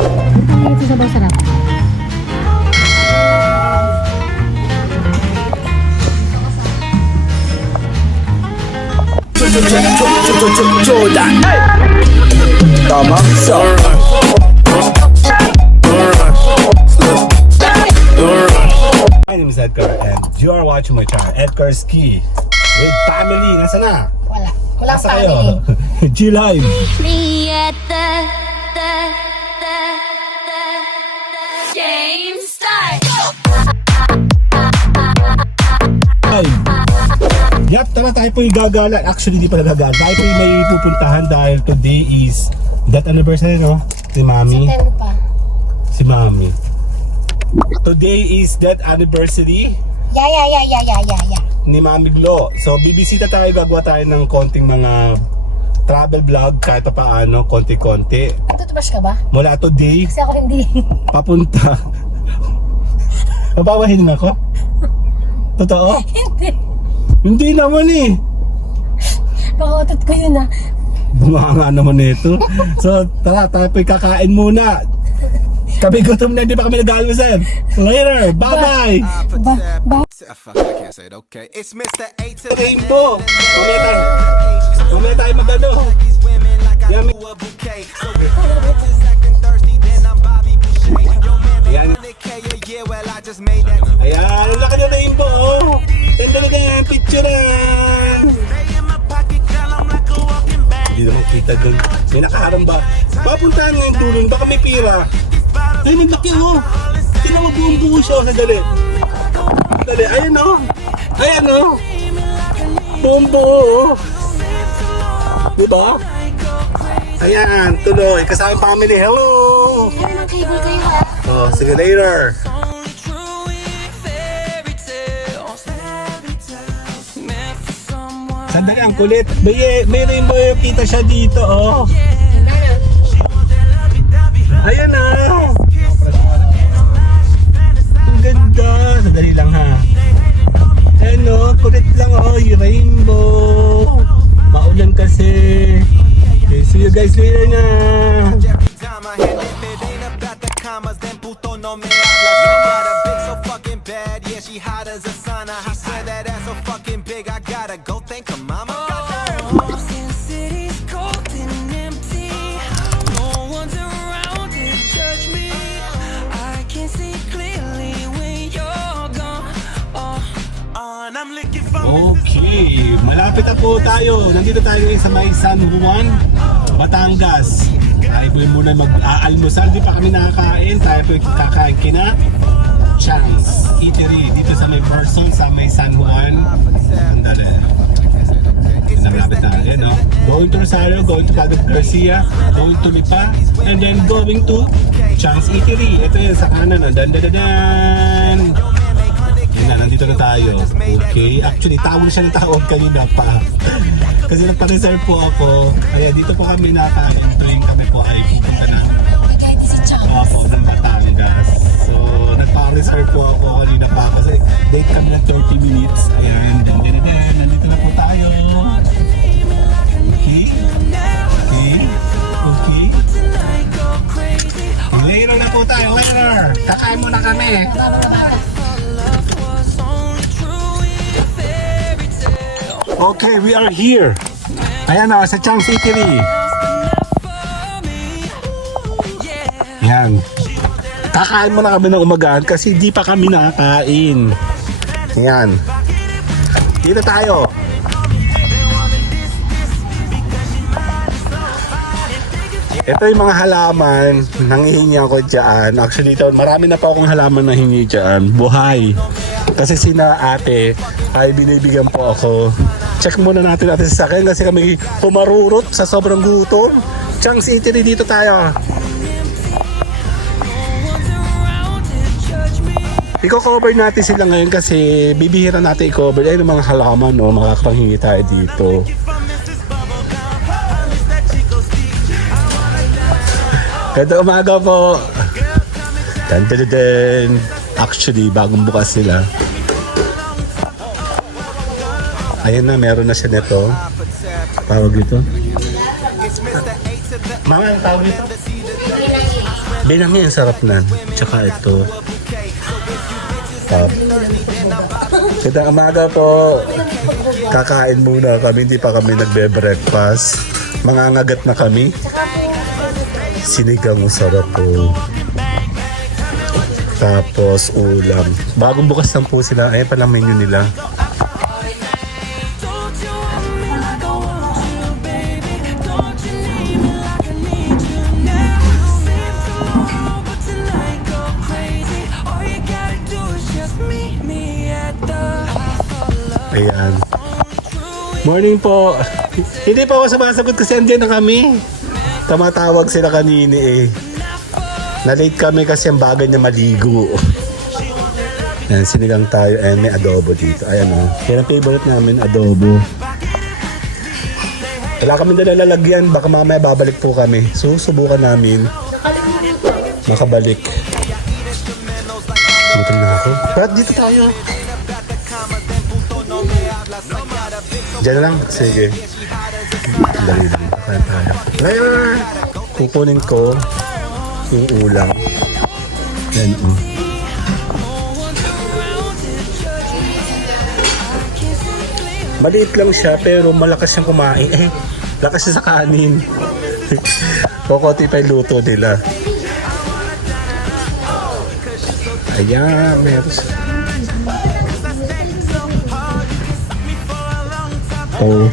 Ano ito sabaw sarap? Jordan. Tama? So. My name is Edgar and you are watching my channel, Edgar Ski. With family, nasa na? Wala. Walang Nasa kayo? G-Live. Me at the game start. Yap, tara tayo po yung gagala. Actually, di pala gagala. Tayo po yung may pupuntahan dahil today is that anniversary, no? Si Mami. September pa. Si Mami. Today is that anniversary Yeah. ni Mami Glo. So, bibisita tayo, gagawa tayo ng konting mga travel vlog kahit pa paano, konti-konti. Tutubas ka ba? Mula today, Kasi ako hindi. papunta. Mabawahin nga ako? Totoo? Hindi. Hindi naman eh. Pakautot ko yun ah. Bumanga naman nito. So, tara, tayo po'y kakain muna. Kami gutom na, hindi pa kami nag-almusal. Later, bye-bye! Fuck, I can't say it. Okay, it's Mr. A to the Rainbow! Mamaya tayo mag-ano. Yan, Ayan. Ayan, ang laki ng rainbow, oh. Ganda na yan, picturean. Hindi naman kita dun. May nakaharang ba? Papuntahan nga yung tulong, baka may pira. Ay, naglaki, oh. Tingnan mo buong buo siya, oh. Dali. Dali, ayan, oh. Ayan, oh. Buong buo, oh. Diba? Ayan, tuloy. Kasama yung family. Hello! Ano ng cable kayo ha? Oh, sige, later. Sandali, ang kulit. May rainbow yung kita siya dito, oh. Ayan na. Ang ganda. Sandali lang, ha. Ayan, oh. Kulit lang, oh. Yung rainbow. Maulan kasi. Okay, see you guys later na. No me habla, so got a bitch so fucking bad, yeah she hot as a sauna. She said that ass so fucking big, I gotta go thank her mama. Since city's cold and empty, no one's around to judge me. I can see clearly when you're gone. And I'm looking for Okay, malapit na po tayo. Nandito tayo ngayon sa may San Juan, Batangas. Tayo po muna mag-aalmusal. Di pa kami nakakain. Tayo po kakain kina Chance Eatery dito sa may person sa may San Juan. Andale. Nalapit na rin, no? Going to Rosario, going to Padre Garcia, going to Lipa, and then going to Chance Eatery. Ito yun sa kanan. Dan. Yan na, nandito na tayo. Okay. Actually, tawag siya ng tawag kanina pa. Kasi nagpa-reserve po ako. Kaya dito po kami nakain. Tuwing kami po ay pupunta na. Ako ng Batangas. So, nagpa-reserve po ako kanina pa. Kasi date kami ng 30 minutes. Ayan. Nandito na po tayo. Okay. Okay. Later na po tayo. Later. Kakain muna kami. Okay, we are here. Ayan na, sa Chang Eatery. Yan. Kakain muna kami ng umagaan kasi di pa kami nakakain. Yan. Dito tayo. Ito yung mga halaman nanghihingi ako dyan. Actually, ito, marami na pa akong halaman na hingi dyan. Buhay. Kasi sina ate ay binibigyan po ako. Check muna natin sa akin kasi kami pumarurot sa sobrang gutom. Chang's Eatery, dito tayo. I-cover natin sila ngayon kasi bibihira natin i-cover. Ayun ang mga halaman, no? Makakapanghingi tayo dito. Ganda umaga po. Dan. Actually, bagong bukas sila. Ayan na, meron na siya nito. Tawag dito. Mama, ang tawag dito? Binangin, sarap na. Tsaka ito. Kada umaga po, kakain muna kami. Hindi pa kami nagbe-breakfast. Mangangagat na kami. Sinigang sarap po. Tapos ulam. Bagong bukas lang po sila. Ayan pala menu nila. Ayan. Morning po. Hindi pa ako sumasagot kasi andyan na kami. Tumatawag sila kanini eh. Na-late kami kasi ang bagal niya maligo. Ayan, sinigang tayo. Ayan, may adobo dito. Ayan o. Yan ang favorite namin, adobo. Wala kami nalalagyan. Baka mamaya babalik po kami. So, subukan namin makabalik. Gutom na ako. Brad, dito tayo. Diyan na lang. Sige. Dali lang. Kaya tayo. Ngayon, kukunin ko yung ulam. Yan. Maliit lang siya pero malakas siyang kumain. Lakas siya sa kanin. Kokoti pa yung luto nila. Ayan, meron siya. Oh.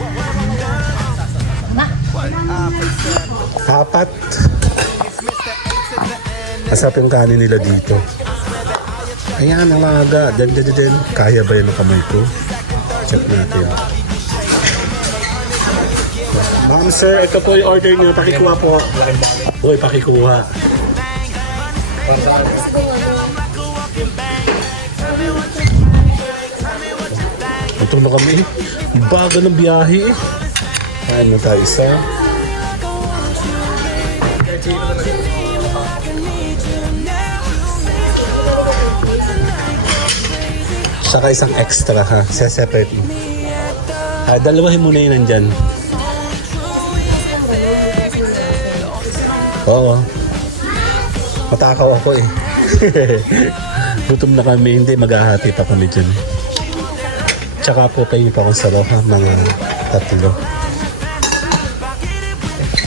Apat. Masarap yung kanin nila dito. Ayan, ang aga. Den. Kaya ba yun ang kamay ko? Check natin. Ma'am, sir, ito po yung order nyo. Pakikuha po. Uy, pakikuha. Ito na kami. Baga ng biyahe eh. Ayan na tayo isa. Saka isang extra ha. Separate mo. Dalawahin muna yun nandyan. Oo. Matakaw ako eh. Gutom na kami. Hindi, maghahati pa kami dyan. Tsaka po pahingi pa akong sabaw ha. Mga 3.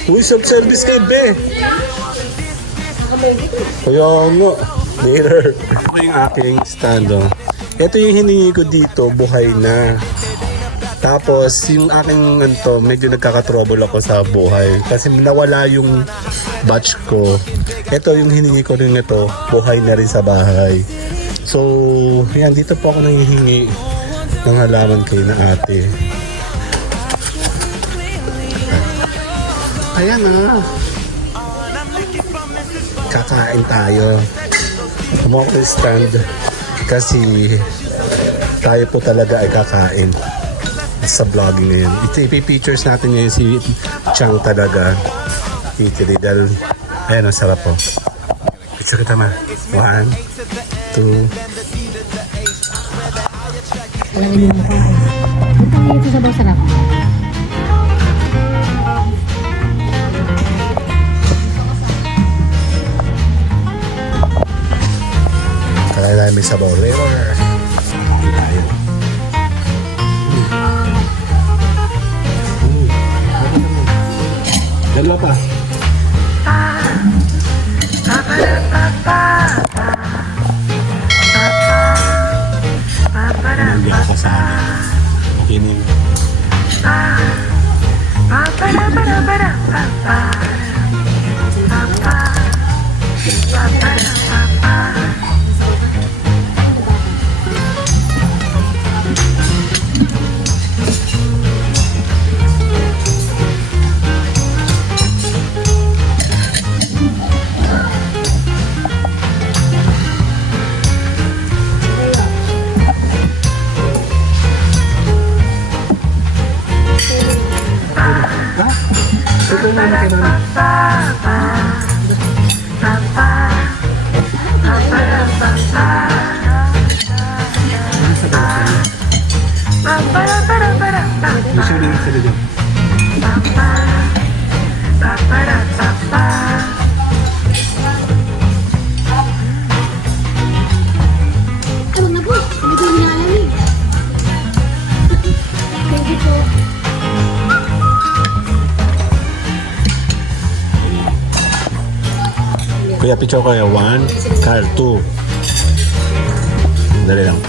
Uy, self-service kay Be. Kaya nga. Later. Ito yung aking stand. Ito yung hiningi ko dito, buhay na. Tapos, yung aking medyo nagkakatrouble ako sa buhay. Kasi nawala yung batch ko. Ito yung hiningi ko rin ito, buhay na rin sa bahay. So, yan, dito po ako nanghihingi ng halaman kayo na ate. Ayan na. Kakain tayo. Kumuha ko ng stand. Kasi tayo po talaga ay kakain sa vlogging ngayon. Ito ipipictures natin ngayon si Chang talaga. Titiri dahil ayan ang sarap po. Picture kita ma. 1, 2. Alam mo mo kain. Ito ito sabaw sarap. Kaya tayo may sabaw later. Dalawa pa. Hindi ako kasali. Okay na yun. Kuya, picture ko yung 1, Carl 2. Dali lang.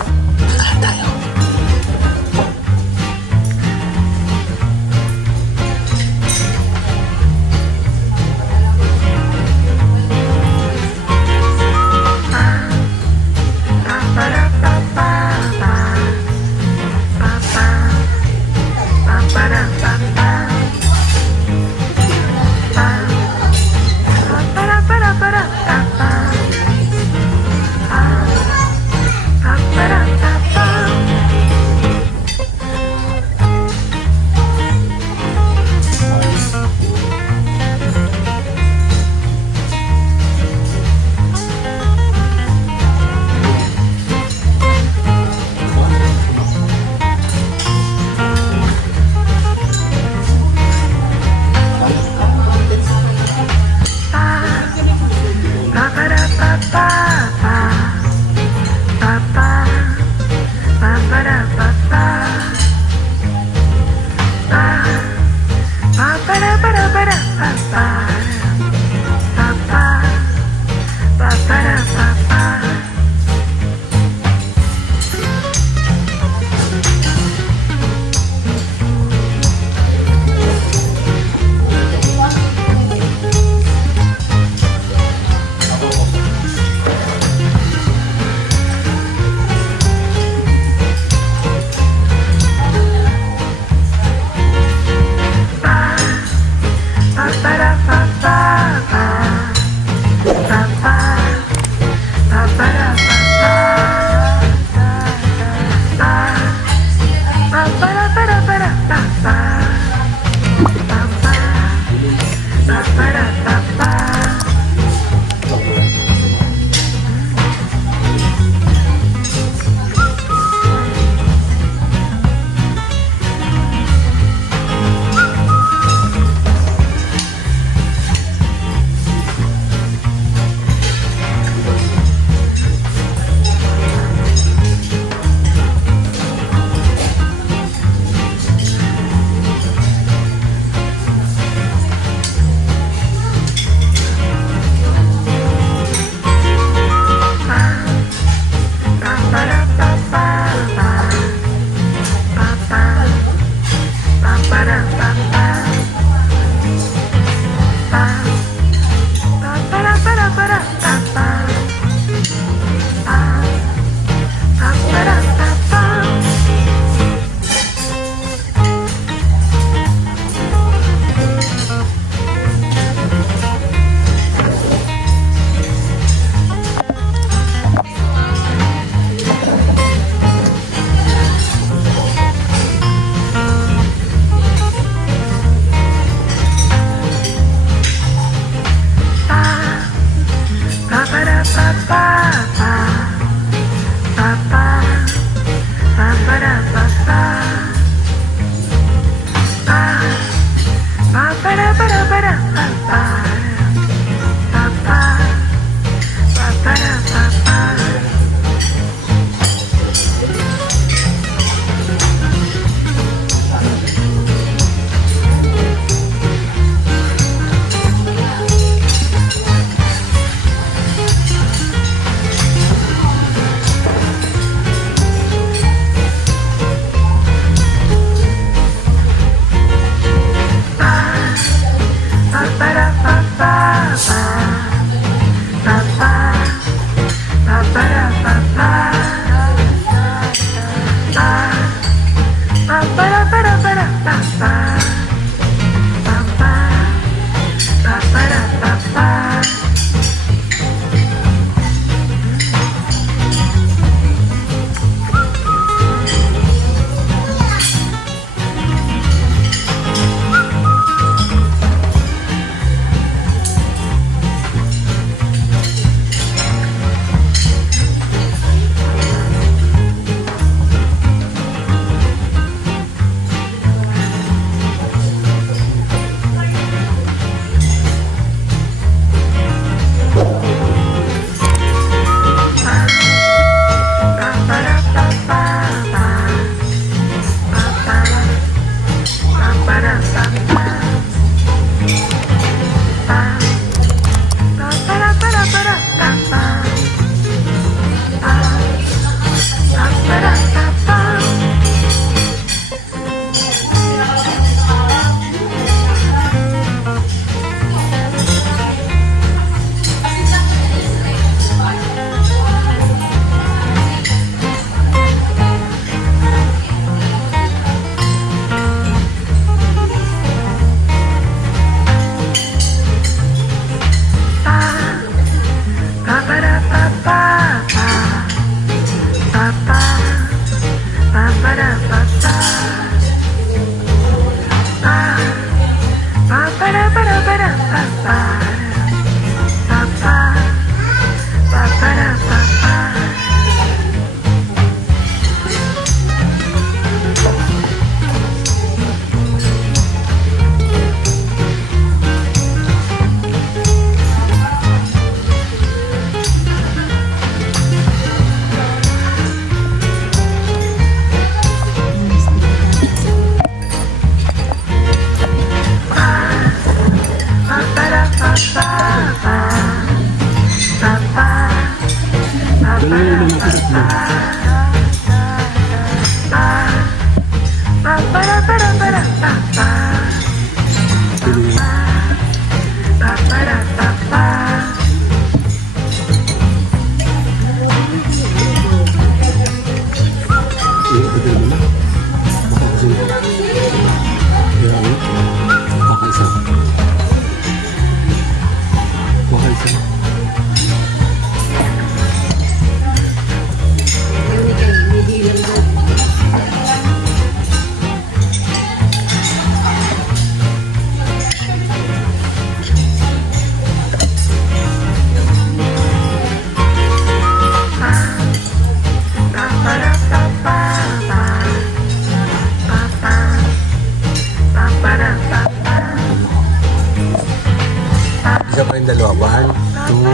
Isa pa yung dalawa. 1, 2.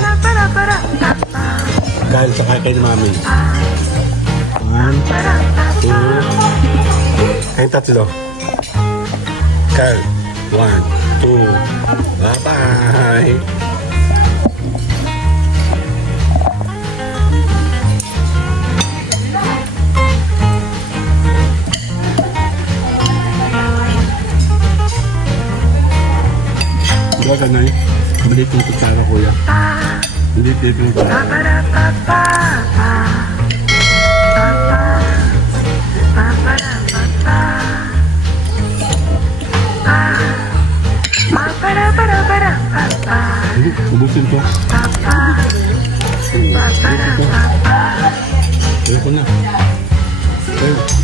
Kyle, sa kay ni Mami. 1, 2. Kayong tatlo. Kyle, 1, 2. Bye-bye. Diba ganay? Malit yung kutsara, kuya. Hindi dito yung kutsara. Ubusin ko. Ubusin ko. Ayoko na. Ayoko.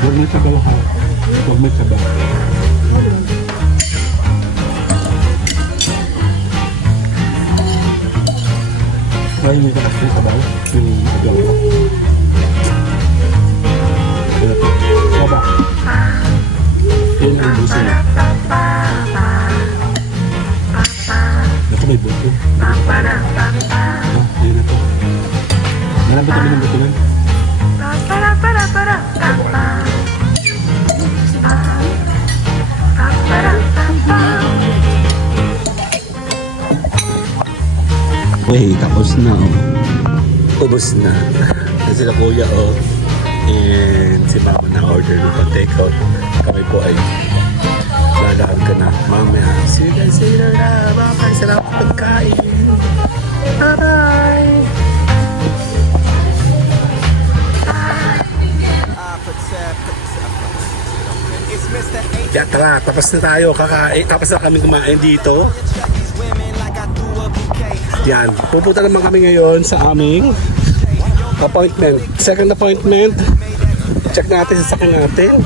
Huwag may sabaw ha. Huwag may sabaw. Ay, may takas yung sabaw. Yung agaw. Sabaw. Yan ang busin. Ako may buto. Yan na to. Marami kami ng buto lang. Okay, tapos na oh. Ubus na. Kasi sila kuya oh. And si mama na order ng pang-takeout. Kami po ay lalakad ka na. Mamaya, see you guys later na. Bye-bye. Sarap pagkain. Bye-bye. Kaya tara, tapos na tayo kakain. Tapos na kami kumain dito. Yan, pupunta naman kami ngayon sa aming appointment. Second appointment. Check natin sa sakin natin.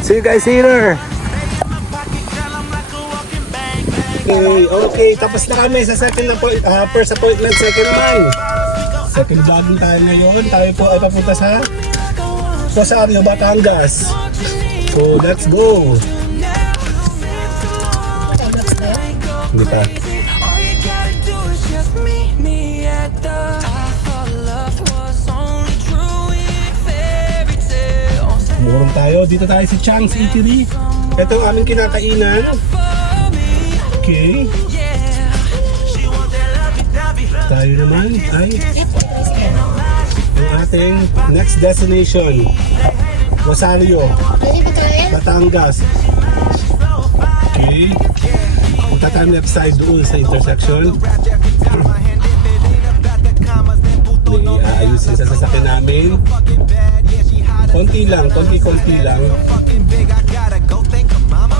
See you guys later. Okay, tapos na kami sa first appointment, second one. Second vlogging tayo ngayon. Tayo po ay papunta sa Rosario, Batangas. So, let's go. Hindi pa. Murong tayo. Dito tayo sa Chang's Eatery. Ito ang aming kinakainan. Okay. Tayo naman ay ang ating next destination. Rosario, Batangas. Okay. Punta tayo left side doon sa intersection. May aayusin sa sasakyan namin. Konti lang, konti-konti lang. fucking big, I gotta go thank her mama.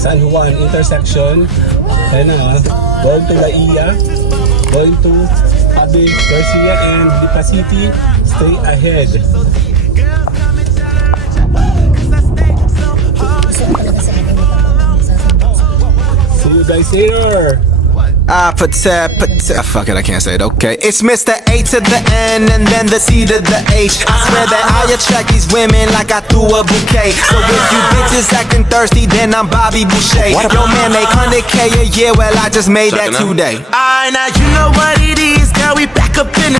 San Juan intersection. Ayan na, going to La Ia, going to Ave Garcia and Lipa City. Stay ahead. See you guys later. Fuck it, I can't say it, okay. It's Mr. A to the N and then the C to the H. I swear that I attract these women like I threw a bouquet. So if you bitches acting thirsty, then I'm Bobby Boucher. Yo man, make 100K a year, well I just made that today. Alright, now you know what it is, girl, we back up in